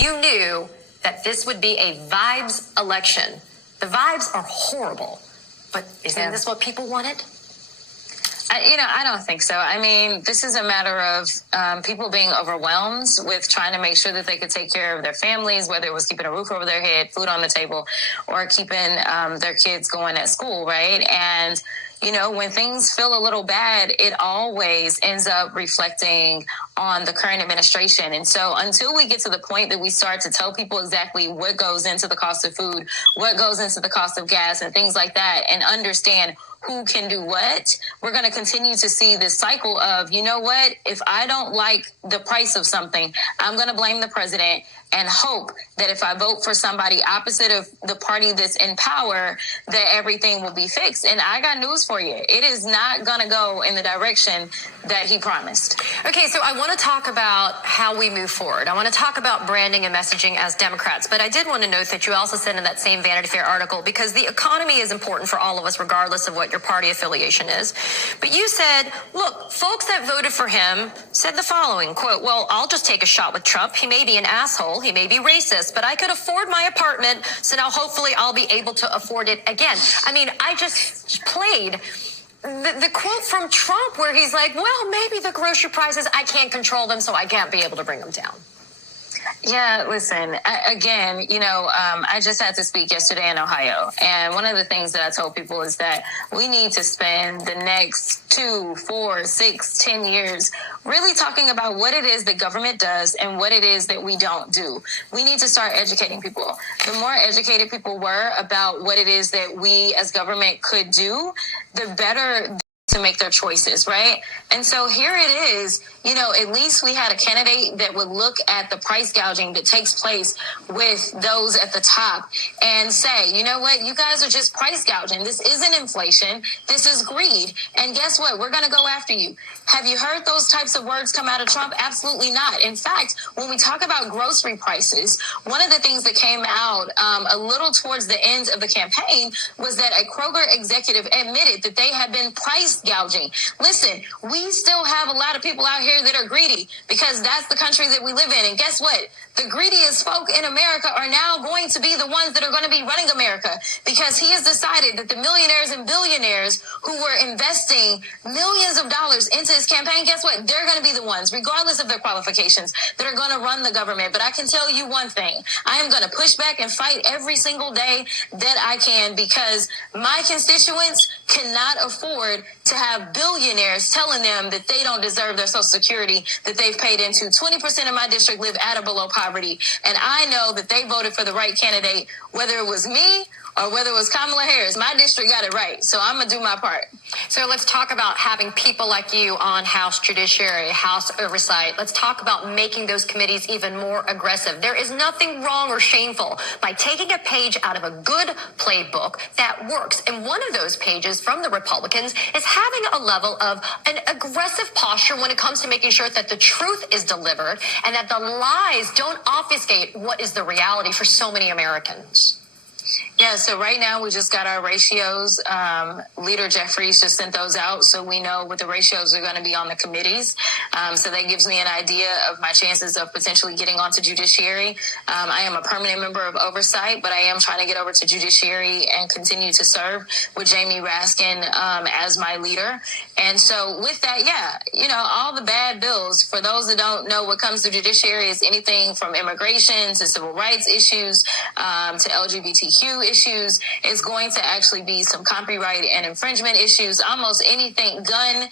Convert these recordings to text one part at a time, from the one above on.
you knew that this would be a vibes election. The vibes are horrible, but isn't this what people wanted? I don't think so. I mean, this is a matter of people being overwhelmed with trying to make sure that they could take care of their families, whether it was keeping a roof over their head, food on the table, or keeping their kids going at school, right? And when things feel a little bad, it always ends up reflecting on the current administration. And so until we get to the point that we start to tell people exactly what goes into the cost of food, what goes into the cost of gas and things like that, and understand who can do what, we're going to continue to see this cycle of, if I don't like the price of something, I'm going to blame the president and hope that if I vote for somebody opposite of the party that's in power, that everything will be fixed. And I got news for you. It is not going to go in the direction that he promised. Okay, so I want to talk about how we move forward. I want to talk about branding and messaging as Democrats, but I did want to note that you also said in that same Vanity Fair article, because the economy is important for all of us, regardless of what your party affiliation is. But you said, look, folks that voted for him said the following, quote, well, I'll just take a shot with Trump. He may be an asshole. He may be racist, but I could afford my apartment. So now hopefully I'll be able to afford it again. I mean, I just played the quote from Trump where he's like, well, maybe the grocery prices, I can't control them, so I can't be able to bring them down. Yeah, listen, I just had to speak yesterday in Ohio. And one of the things that I told people is that we need to spend the next 2, 4, 6, 10 years really talking about what it is that government does and what it is that we don't do. We need to start educating people. The more educated people were about what it is that we as government could do, the better to make their choices, right? And so here it is, at least we had a candidate that would look at the price gouging that takes place with those at the top and say, you know what, you guys are just price gouging. This isn't inflation. This is greed. And guess what? We're going to go after you. Have you heard those types of words come out of Trump? Absolutely not. In fact, when we talk about grocery prices, one of the things that came out a little towards the end of the campaign was that a Kroger executive admitted that they had been price gouging. Listen, we still have a lot of people out here that are greedy because that's the country that we live in. And guess what? The greediest folk in America are now going to be the ones that are going to be running America, because he has decided that the millionaires and billionaires who were investing millions of dollars into his campaign, guess what? They're going to be the ones, regardless of their qualifications, that are going to run the government. But I can tell you one thing. I am going to push back and fight every single day that I can, because my constituents cannot afford to have billionaires telling them that they don't deserve their Social Security that they've paid into. 20% of my district live at or below poverty. And I know that they voted for the right candidate, whether it was me or whether it was Kamala Harris. My district got it right. So I'm going to do my part. So let's talk about having people like you on House Judiciary, House Oversight. Let's talk about making those committees even more aggressive. There is nothing wrong or shameful by taking a page out of a good playbook that works. And one of those pages from the Republicans is having a level of an aggressive posture when it comes to making sure that the truth is delivered and that the lies don't obfuscate what is the reality for so many Americans. Yeah, so right now we just got our ratios. Leader Jeffries just sent those out, so we know what the ratios are going to be on the committees. So that gives me an idea of my chances of potentially getting onto Judiciary. I am a permanent member of Oversight, but I am trying to get over to Judiciary and continue to serve with Jamie Raskin as my leader. And so with that, all the bad bills, for those that don't know, what comes to Judiciary is anything from immigration to civil rights issues to LGBTQ issues. Is going to actually be some copyright and infringement issues, almost anything, gun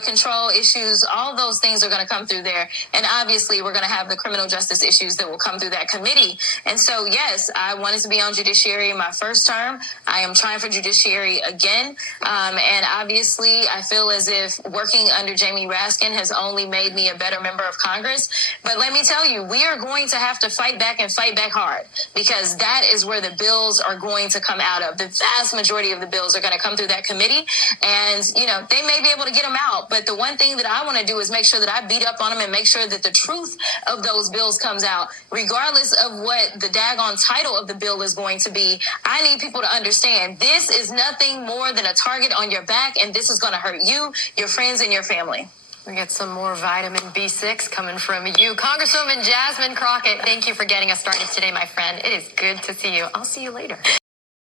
control issues, all those things are going to come through there. And obviously we're going to have the criminal justice issues that will come through that committee. And so, yes, I wanted to be on Judiciary in my first term. I am trying for Judiciary again. And obviously I feel as if working under Jamie Raskin has only made me a better member of Congress. But let me tell you, we are going to have to fight back and fight back hard, because that is where the bills are going to come out of. The vast majority of the bills are going to come through that committee. And, they may be able to get them out, but the one thing that I want to do is make sure that I beat up on them and make sure that the truth of those bills comes out, regardless of what the daggone title of the bill is going to be. I need people to understand this is nothing more than a target on your back, and this is going to hurt you, your friends, and your family. We get some more vitamin B6 coming from you. Congresswoman Jasmine Crockett, thank you for getting us started today, my friend. It is good to see you. I'll see you later.